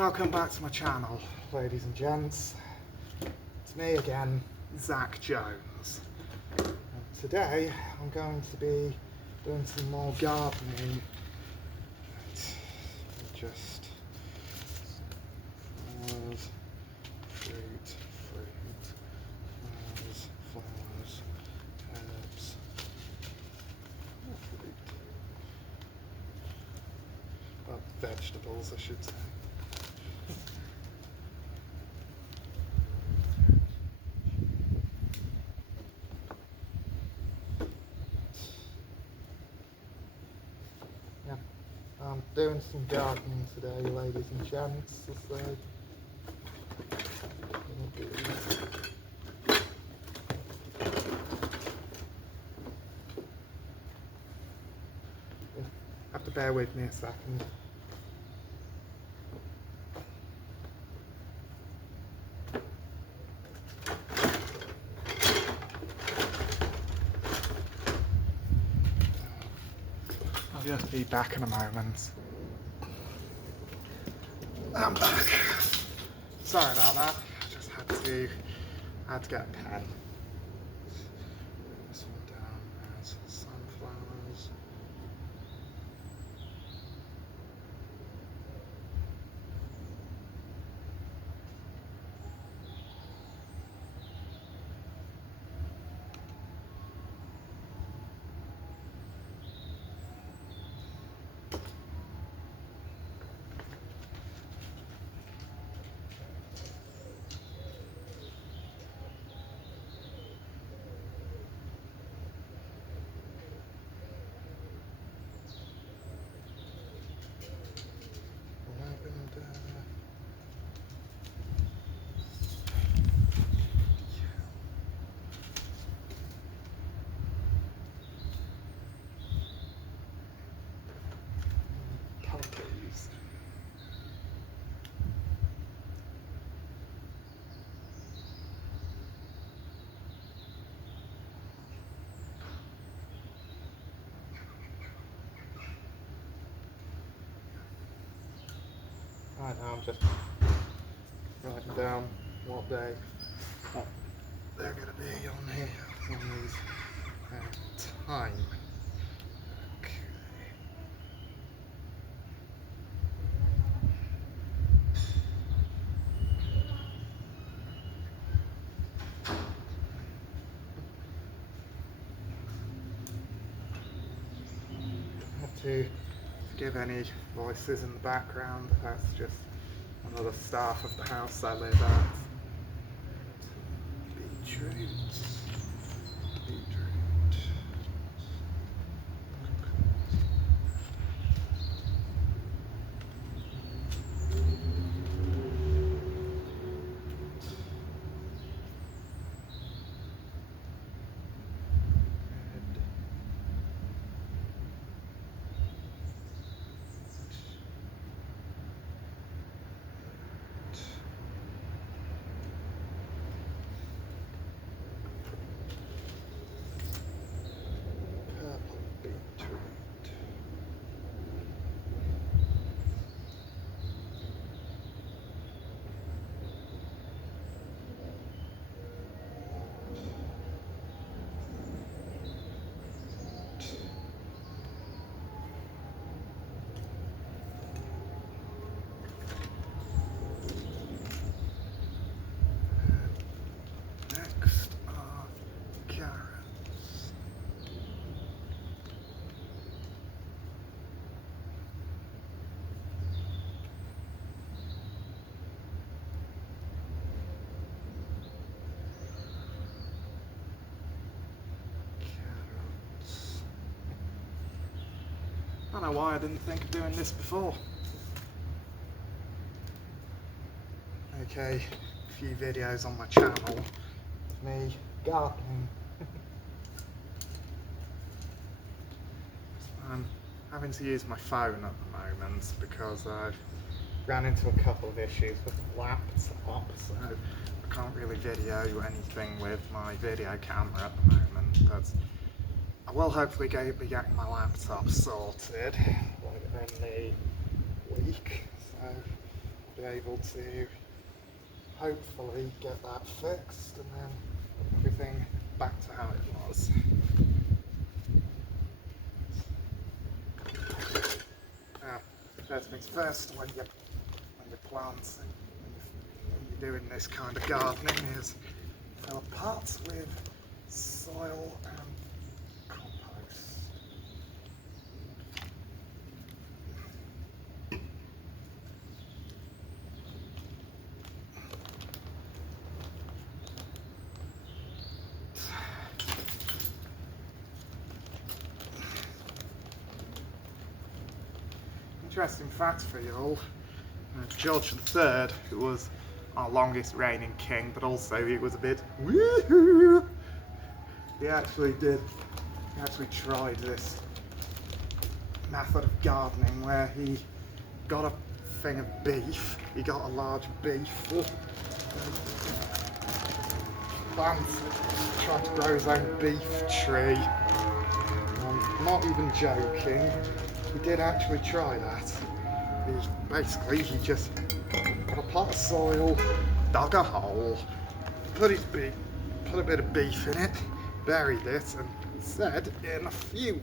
Welcome back to my channel, ladies and gents. It's me again, Zach Jones. And today I'm going to be doing some more gardening. Just flowers, fruit, flowers, herbs, well, vegetables I should say. I'm doing some gardening today, ladies and gents, so have to bear with me a second. I'll just be back in a moment. I'm back. Sorry about that. I just had to get a pen. This one down as sunflowers. Poppies. Right now I'm just writing down what they're going to be on here, on these time. Okay. I have to forgive any voices in the background, that's just another staff of the house I live at. Beetroot. Next are carrots. I don't know why I didn't think of doing this before. Okay, a few videos on my channel of me gardening. I'm having to use my phone at the moment because I've ran into a couple of issues with the laptop, so I can't really video anything with my video camera at the moment. But I will hopefully be getting my laptop sorted in the week, so be able to hopefully get that fixed and then everything back to how it was. Now, first things first, when you're planting, when you're doing this kind of gardening, is fill a pot with soil and compost. Interesting fact for you all, George III, who was our longest reigning king, but also he was a bit woohoo. He actually tried this method of gardening where he got a thing of beef, he got a large beef, tried to grow his own beef tree. I'm not even joking, he did actually try that. He just got a pot of soil, dug a hole, put a bit of beef in it, buried it, and said in a few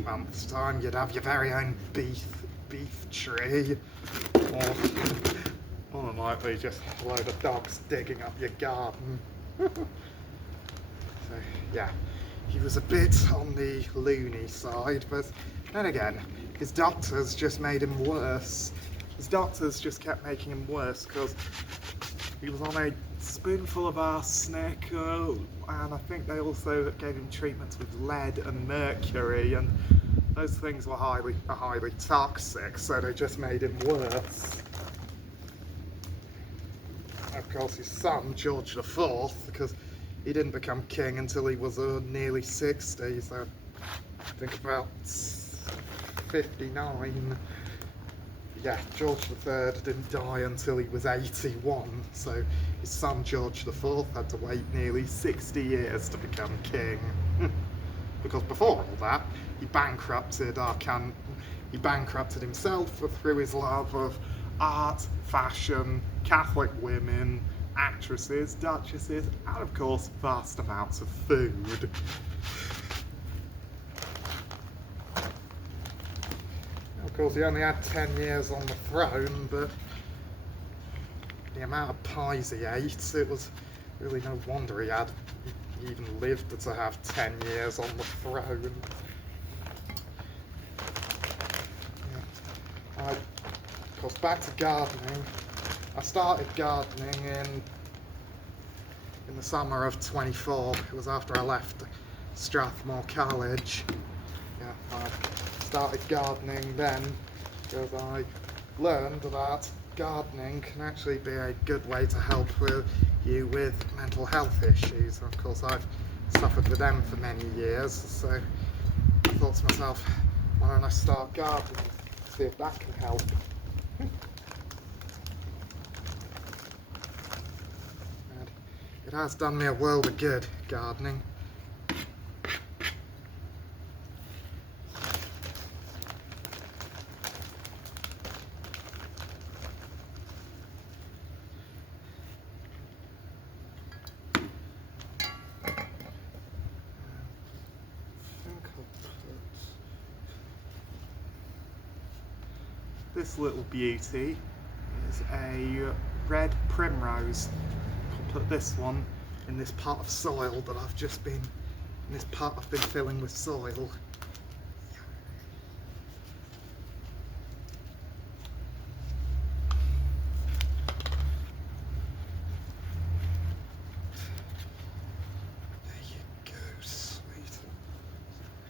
months time you'd have your very own beef tree, or more than likely just a load of dogs digging up your garden. So yeah, he was a bit on the loony side, but then again, his doctors just made him worse. His doctors just kept making him worse because he was on a spoonful of arsenic, and I think they also gave him treatments with lead and mercury, and those things were highly toxic, so they just made him worse. Of course, his son, George IV, because he didn't become king until he was nearly 60, so I think about 59. Yeah, George III didn't die until he was 81, so his son George IV had to wait nearly 60 years to become king. Because before all that, he bankrupted himself through his love of art, fashion, Catholic women, actresses, duchesses, and of course vast amounts of food. Of course, he only had 10 years on the throne, but the amount of pies he ate, it was really no wonder he even lived to have 10 years on the throne. Yeah. Of course, back to gardening. I started gardening in the summer of 24. It was after I left Strathmore College. Yeah, I started gardening then because I learned that gardening can actually be a good way to help you with mental health issues. And of course, I've suffered with them for many years, so I thought to myself, why don't I start gardening, see if that can help. And it has done me a world of good, gardening. This little beauty is a red primrose. I'll put this one in this pot of soil that I've been filling with soil. There you go, sweet.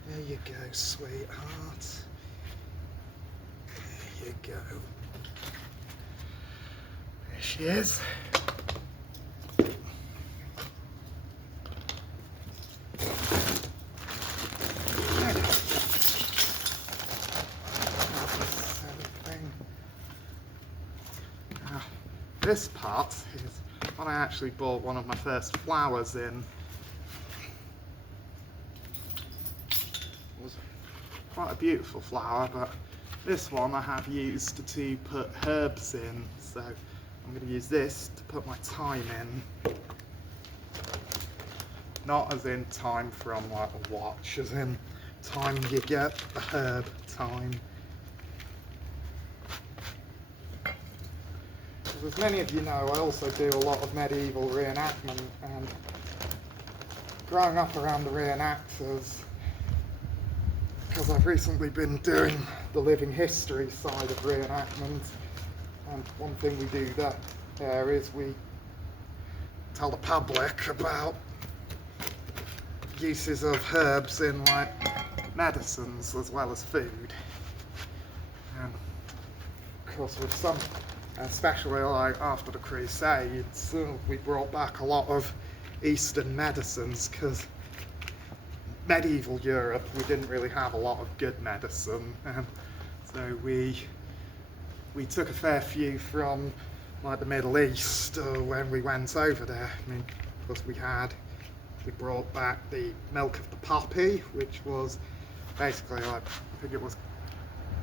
There you go, sweetheart. There you go. There she is. This pot is what I actually bought one of my first flowers in. It was quite a beautiful flower, but this one I have used to put herbs in, so I'm going to use this to put my thyme in. Not as in time from like a watch, as in time you get the herb thyme. As many of you know, I also do a lot of medieval reenactment, and growing up around the reenactors, because I've recently been doing the living history side of reenactment, and one thing we do there is we tell the public about uses of herbs in like medicines as well as food. And of course with some, especially like after the Crusades, we brought back a lot of Eastern medicines, because medieval Europe, we didn't really have a lot of good medicine, so we took a fair few from like the Middle East when we went over there. I mean, of course we brought back the milk of the poppy, which was basically like, I think it was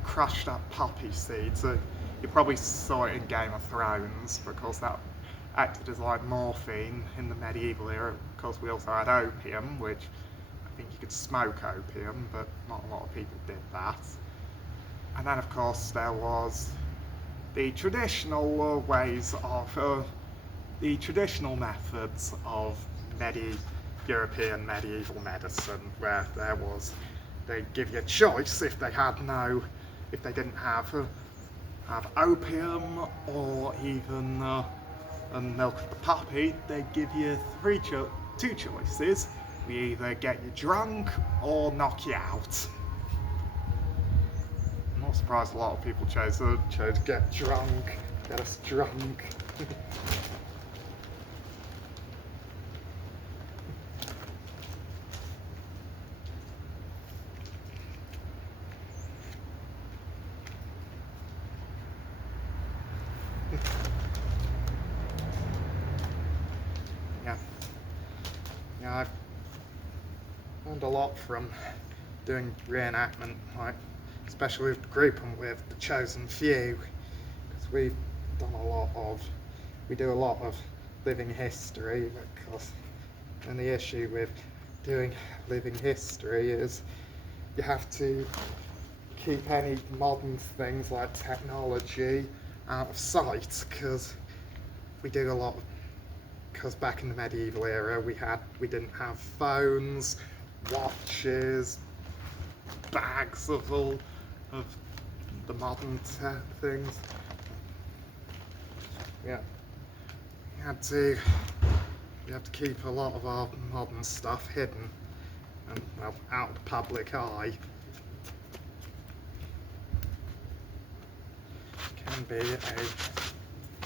crushed up poppy seeds. So you probably saw it in Game of Thrones, because that acted as like morphine in the medieval era. Of course, we also had opium, which I think you could smoke opium, but not a lot of people did that. And then of course there was the traditional ways of, the traditional methods of European medieval medicine, where they'd give you a choice if they didn't have opium or even milk of the poppy. They'd give you two choices. We either get you drunk or knock you out. I'm not surprised a lot of people chose to get drunk, get us drunk. Yeah, I've learned a lot from doing reenactment, like especially with the group I'm with, the Chosen Few, because we do a lot of living history, because, and the issue with doing living history is you have to keep any modern things like technology out of sight, because we do a lot of, because back in the medieval era we didn't have phones, watches, bags of all of the modern things. Yeah, we have to keep a lot of our modern stuff hidden and, well, out of the public eye. Can be a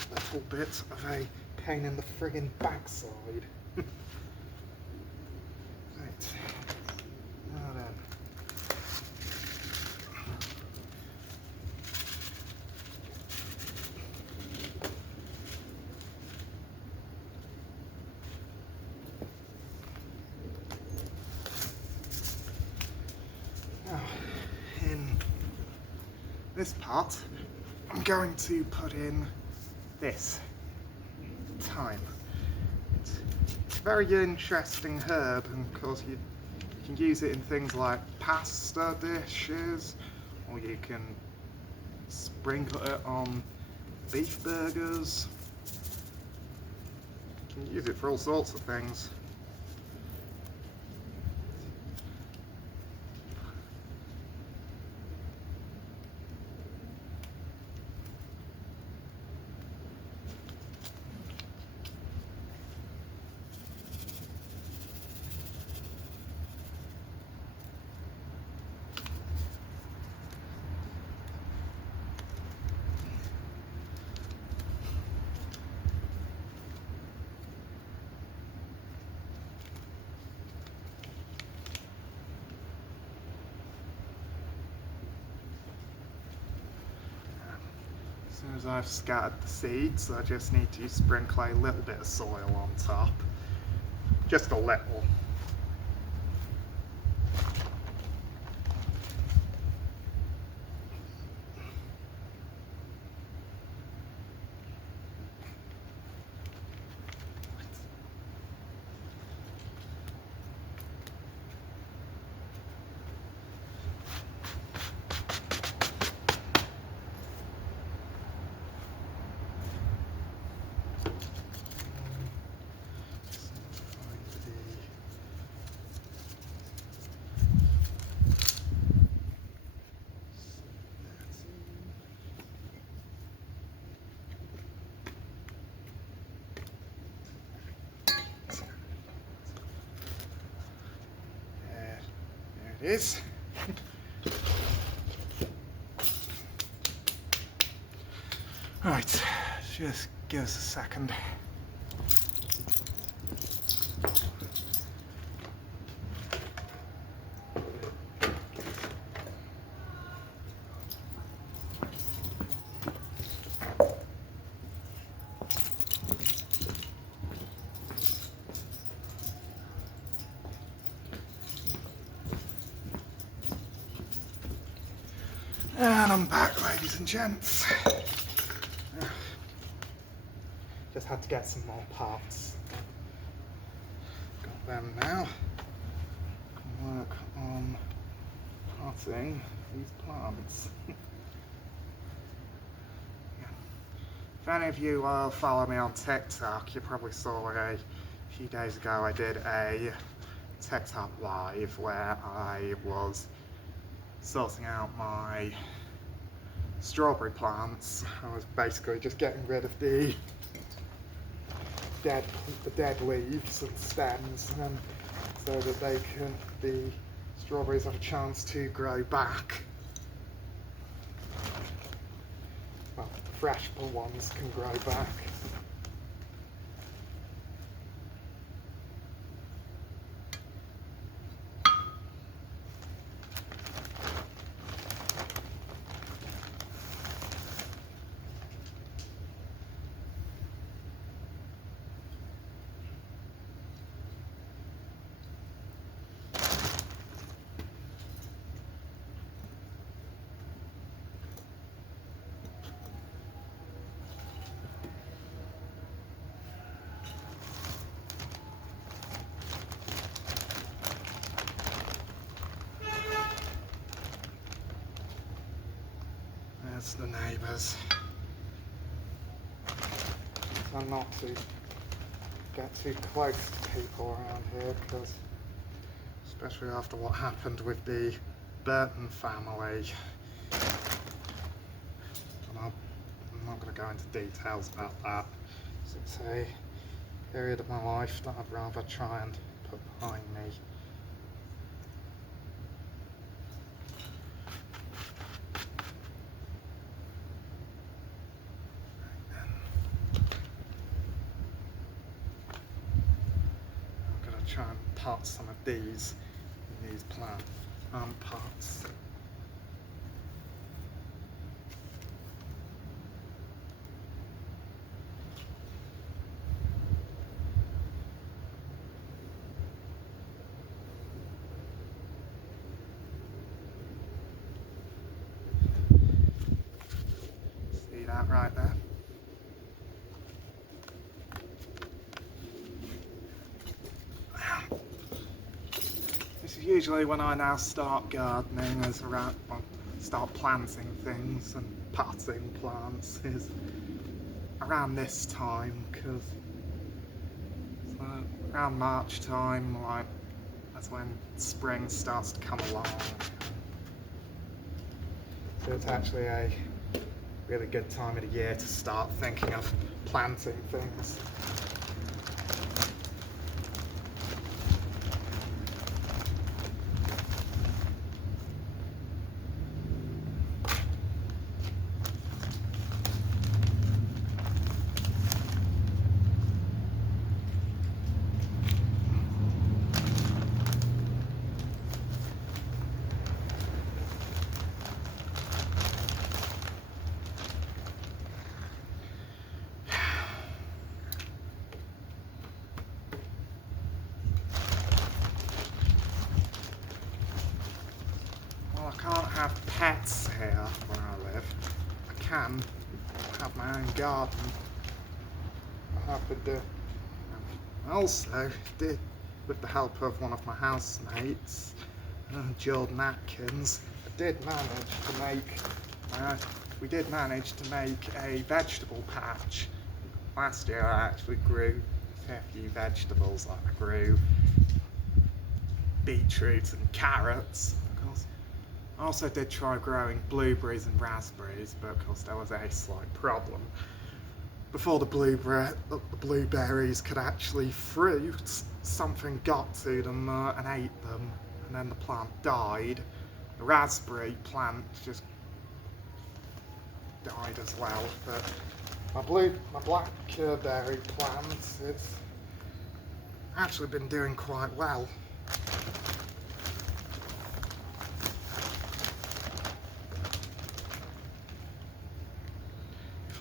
little bit of a pain in the friggin' backside. Right. Now then. Now, in this part, I'm going to put in this thyme. It's a very interesting herb, and of course you can use it in things like pasta dishes, or you can sprinkle it on beef burgers. You can use it for all sorts of things. As soon as I've scattered the seeds, I just need to sprinkle a little bit of soil on top. Just a little. it is. Right, just give us a second. And I'm back, ladies and gents. Just had to get some more parts. Got them now. Can work on parting these plants. Yeah. If any of you follow me on TikTok, you probably saw a few days ago I did a TikTok live where I was sorting out my strawberry plants. I was basically just getting rid of the dead leaves and stems, and so that the strawberries have a chance to grow back. Well, the fresh ones can grow back. There's the neighbours. So not to get too close to people around here, because especially after what happened with the Burton family. And I'm not going to go into details about that. It's a period of my life that I'd rather try and put behind me. Try and pot some of these in these plant pots. See that right there? Usually when I now start gardening, is around start planting things and potting plants, is around this time, because around March time, like that's when spring starts to come along. So it's actually a really good time of the year to start thinking of planting things. I can't have pets here where I live. I can have my own garden. I happen to. I also did, with the help of one of my housemates, Jordan Atkins, we did manage to make a vegetable patch. Last year I actually grew a few vegetables. I grew beetroots and carrots. I also did try growing blueberries and raspberries, but of course there was a slight problem. Before the blueberries could actually fruit, something got to them and ate them, and then the plant died. The raspberry plant just died as well, but my blackberry plant, it's actually been doing quite well.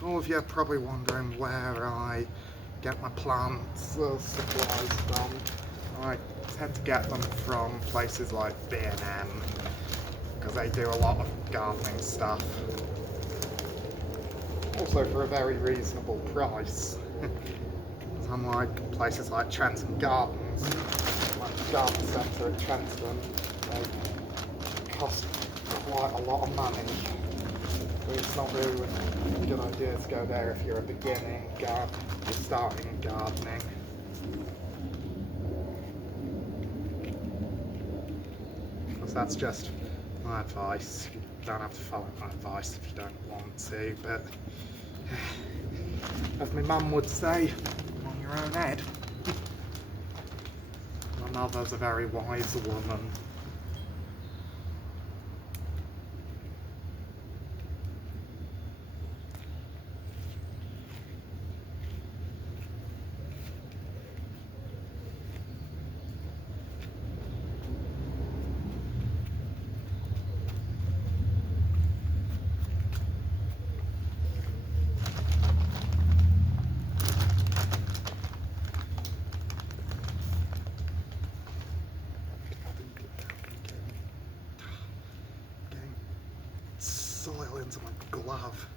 All of you are probably wondering where I get my plants supplies from. I tend to get them from places like B&M because they do a lot of gardening stuff. Also for a very reasonable price. Unlike places like Trenton Gardens, like the garden centre at Trenton, they cost quite a lot of money. But it's not really a good idea to go there if you're a beginning you're starting gardening. Because that's just my advice. You don't have to follow my advice if you don't want to, but as my mum would say, on your own head. My mother's a very wise woman. Soil into my glove.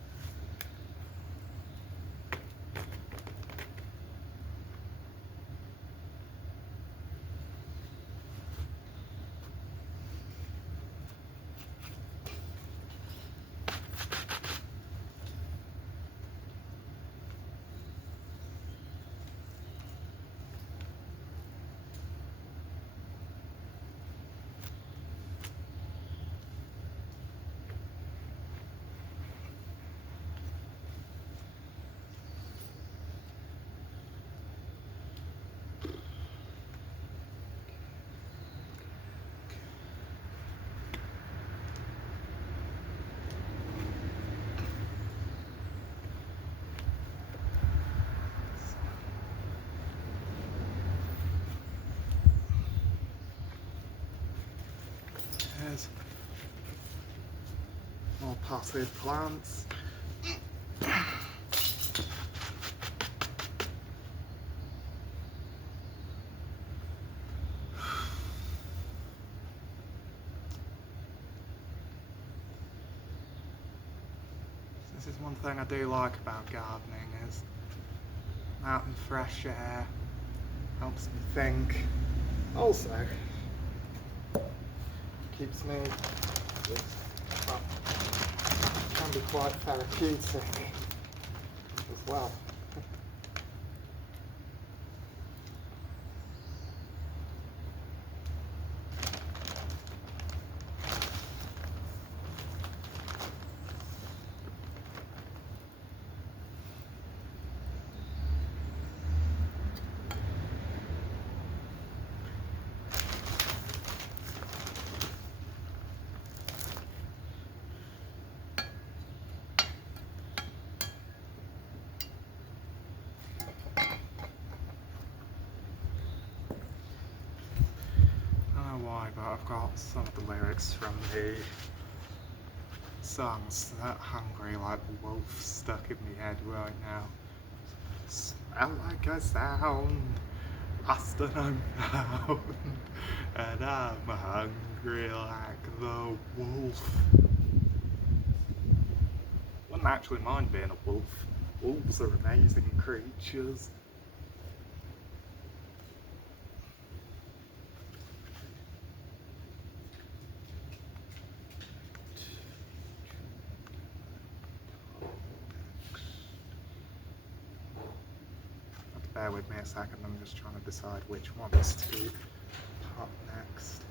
There's more potted plants. This is one thing I do like about gardening is out in fresh air, helps me think. Also, keeps me, can be quite therapeutic as well. Why, but I've got some of the lyrics from the songs that hungry like a wolf stuck in my head right now. Smell like a sound, lost and I'm found, and I'm hungry like the wolf. Wouldn't actually mind being a wolf. Wolves are amazing creatures. Bear with me a second, I'm just trying to decide which ones to pop next.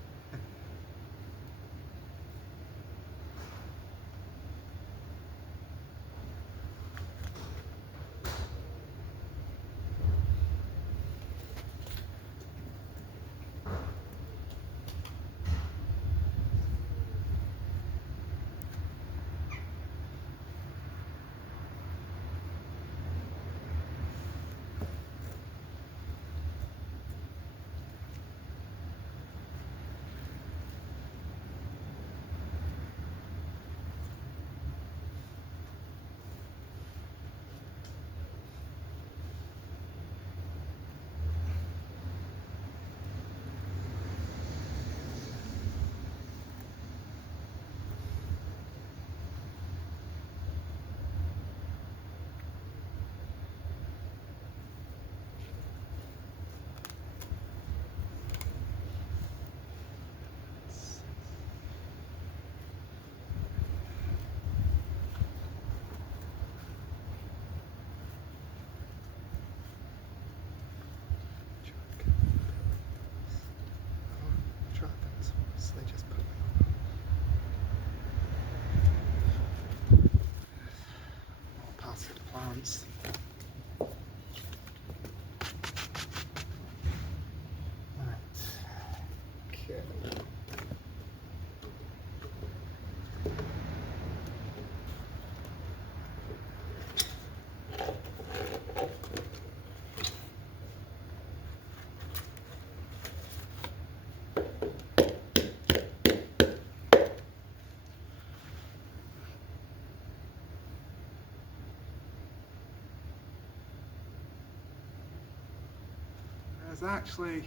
There's actually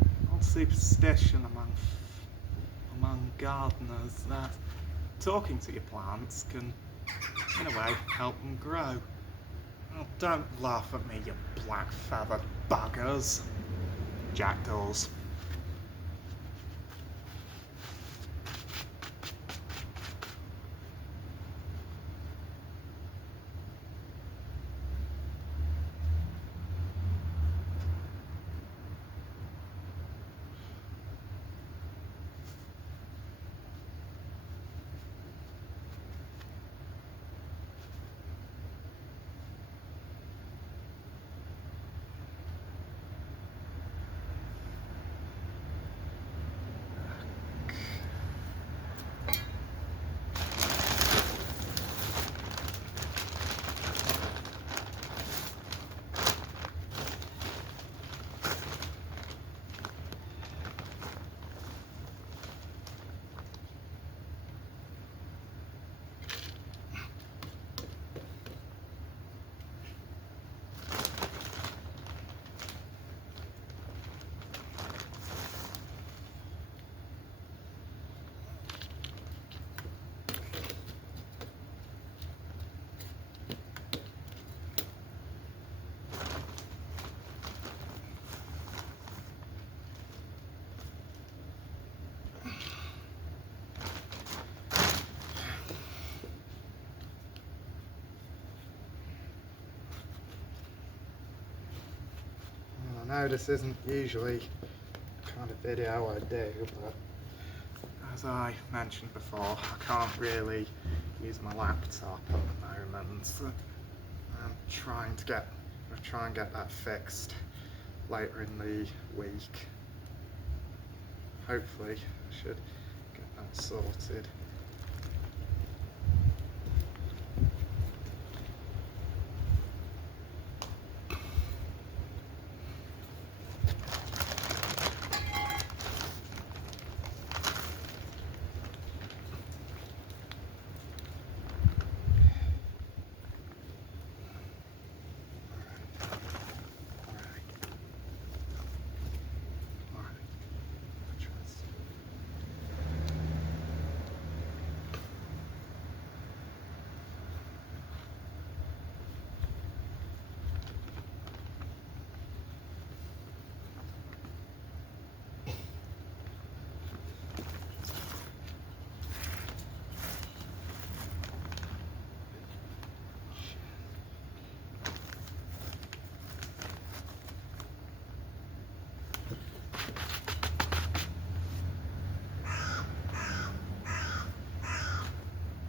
an old superstition among gardeners that talking to your plants can, in a way, help them grow. Oh, don't laugh at me, you black-feathered buggers. Jackdaws. I know this isn't usually the kind of video I do, but as I mentioned before, I can't really use my laptop at the moment. So I'm trying to get that fixed later in the week. Hopefully I should get that sorted.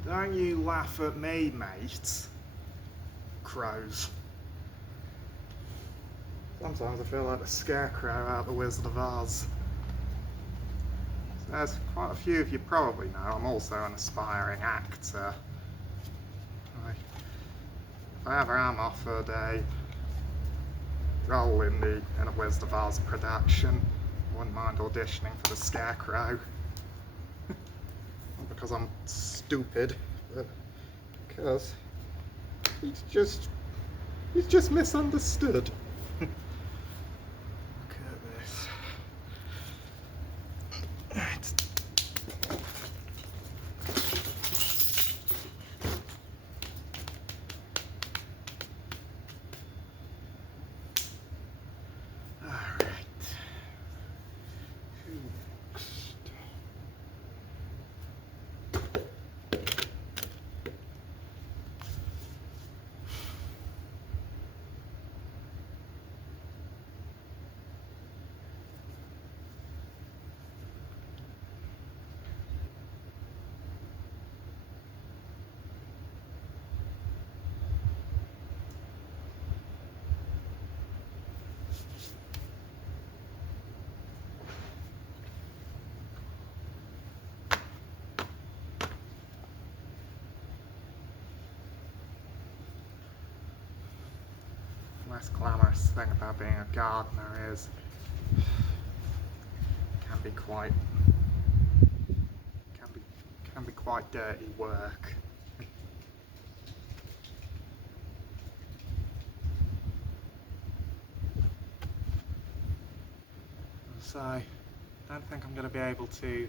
Don't you laugh at me, mate. Crows. Sometimes I feel like the Scarecrow out the Wizard of Oz. So as quite a few of you probably know, I'm also an aspiring actor. If I ever am offered a role in a Wizard of Oz production, I wouldn't mind auditioning for the Scarecrow. Not because I'm stupid, but because he's just misunderstood. Look at this. Right. Less glamorous thing about being a gardener is can be quite dirty work. but I don't think I'm going to be able to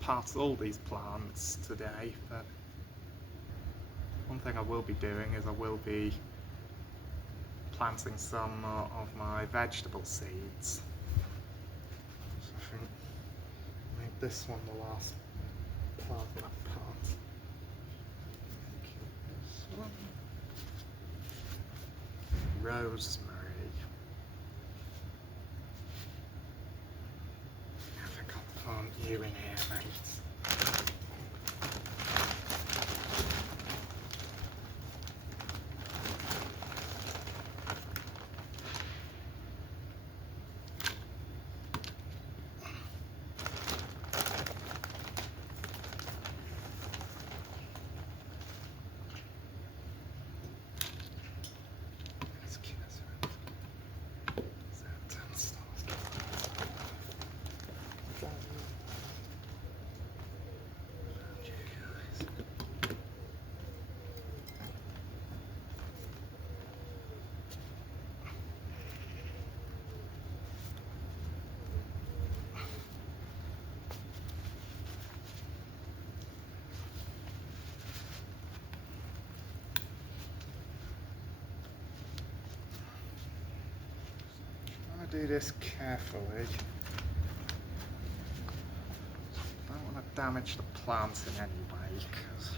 part all these plants today, but one thing I will be doing is I will be planting some of my vegetable seeds. So I think I'll make this one the last plant of that part. This one. Rosemary. I think I'll plant you in here, mate. Do this carefully. Don't want to damage the plant in any way, 'cause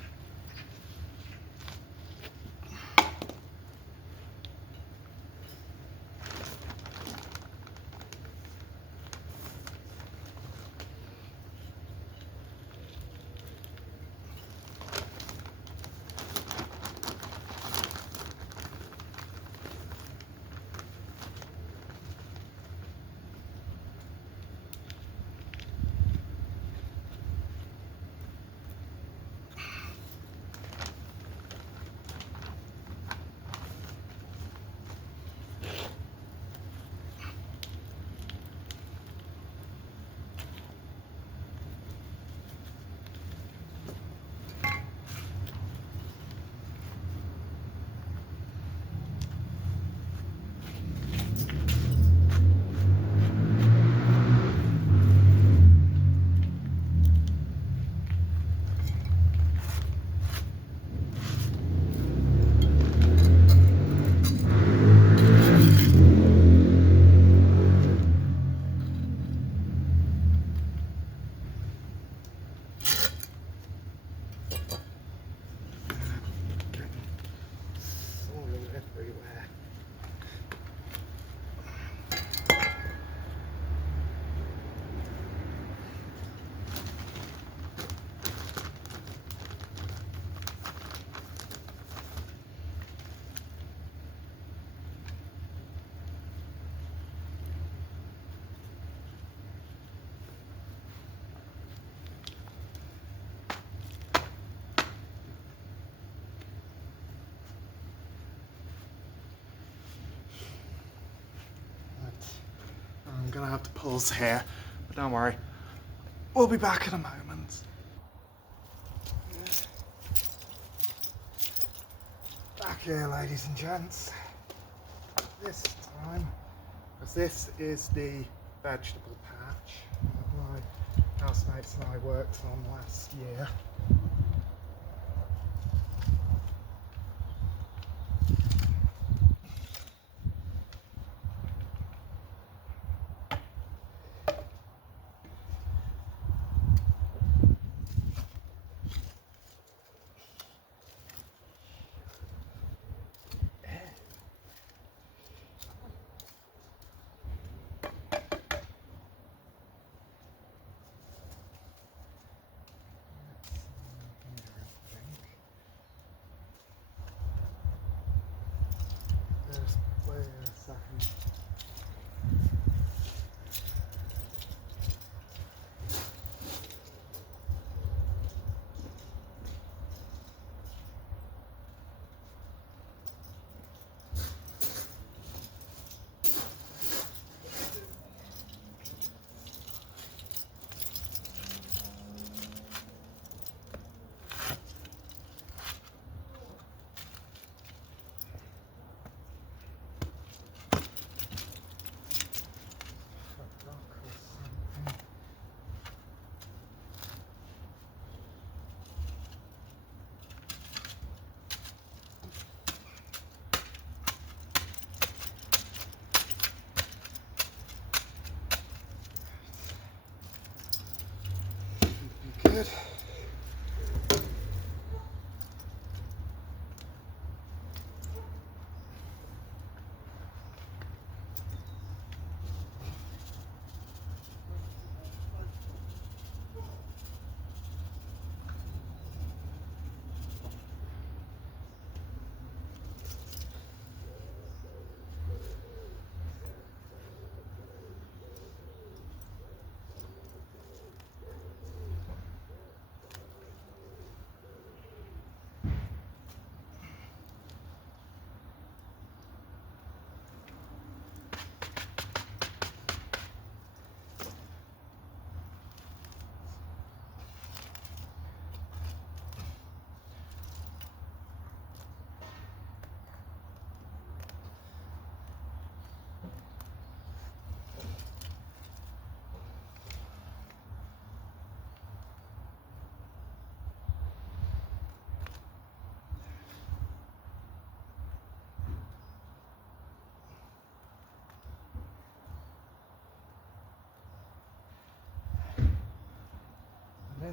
everywhere. I'm gonna have to pause here, but don't worry, we'll be back in a moment. Back here, ladies and gents. This time, as this is the vegetable patch that my housemates and I worked on last year. Just wait a second.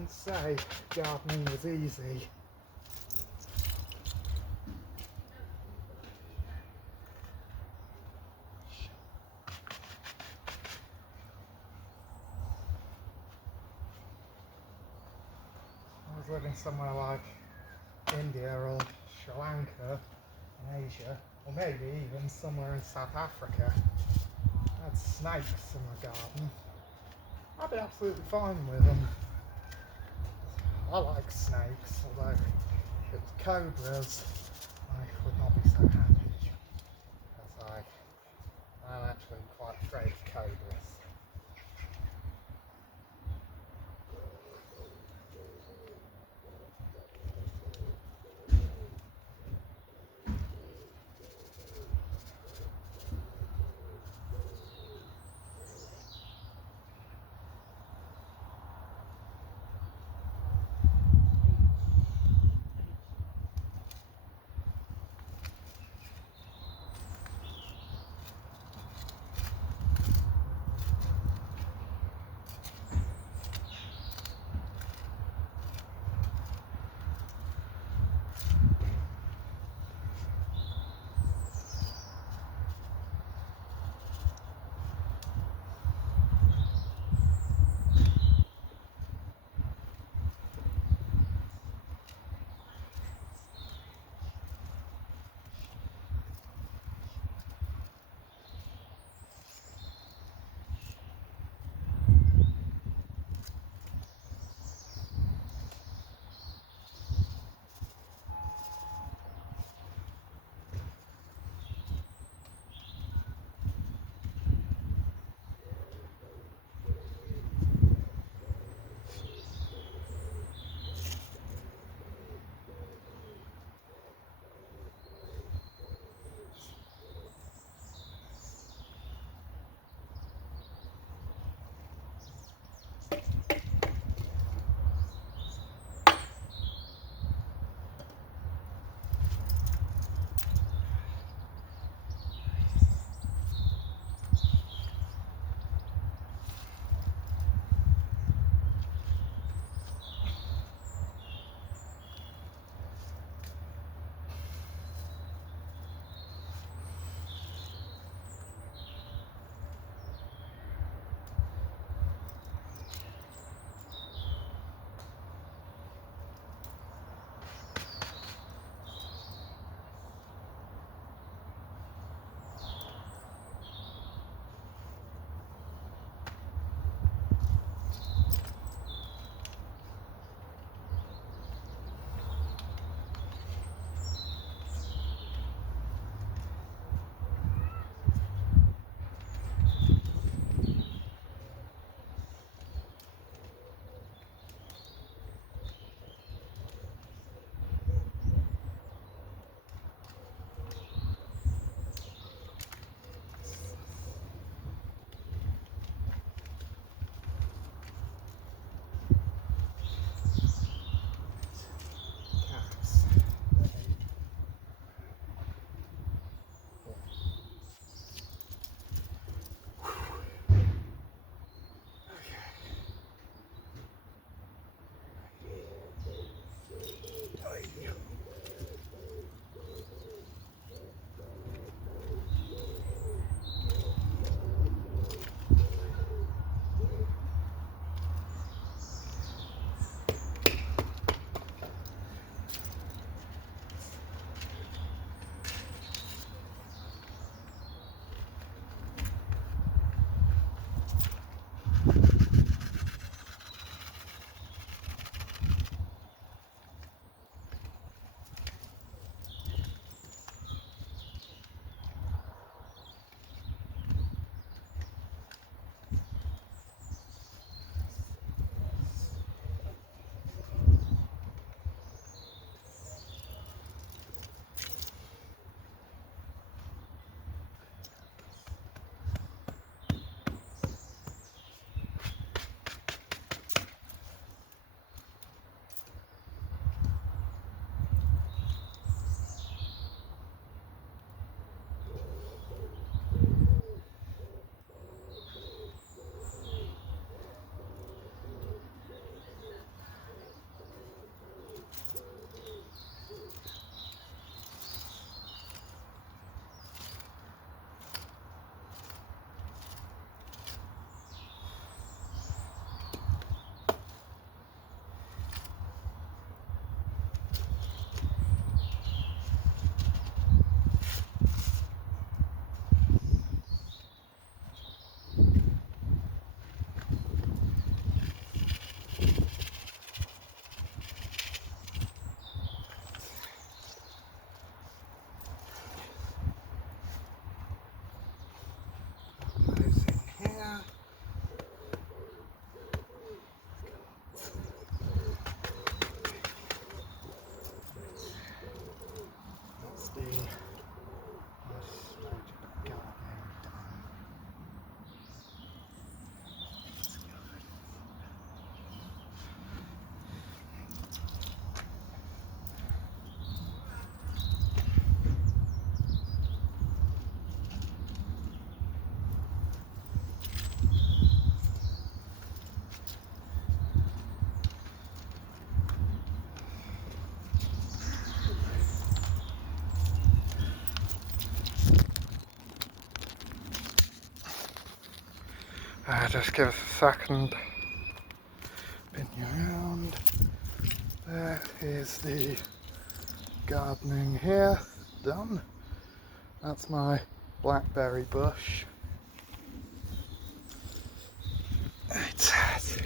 wouldn't say gardening was easy. I was living somewhere like India or Sri Lanka in Asia, or maybe even somewhere in South Africa. I had snakes in my garden. I'd be absolutely fine with them. I like snakes, although if it was cobras, I would not be so happy, because I'm actually quite afraid of cobras. Just give us a second. Spin you around. There is the gardening here, done. That's my blackberry bush. Right.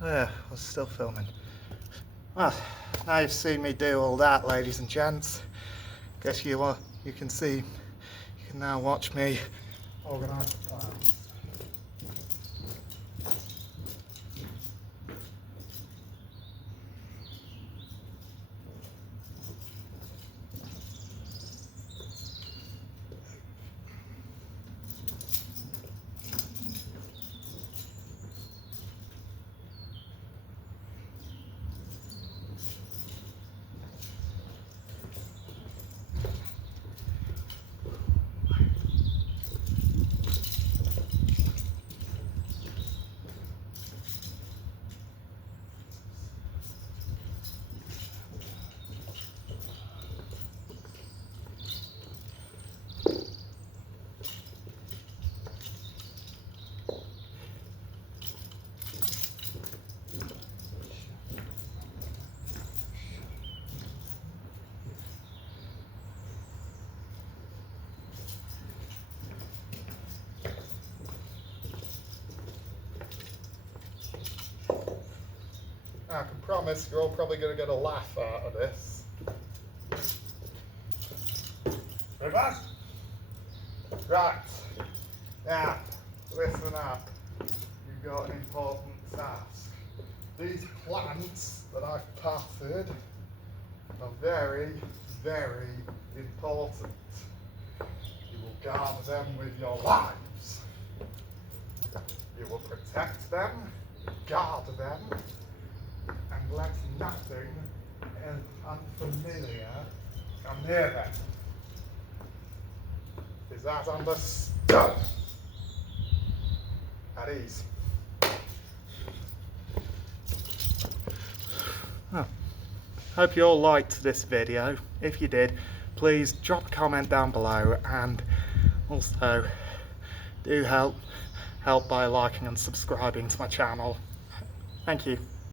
Yeah, I was still filming. Well, now you've seen me do all that, ladies and gents. Guess you can see, you can now watch me organise the plants. I can promise you're all probably going to get a laugh out of this. Ready? Right. Now, listen up. You've got an important task. These plants that I've potted are very, very important. You will guard them with your lives. You will protect them, guard them, and let nothing unfamiliar come near them. Is that understood? At ease. Oh, Hope you all liked this video. If you did, please drop a comment down below, and also do help by liking and subscribing to my channel. Thank you.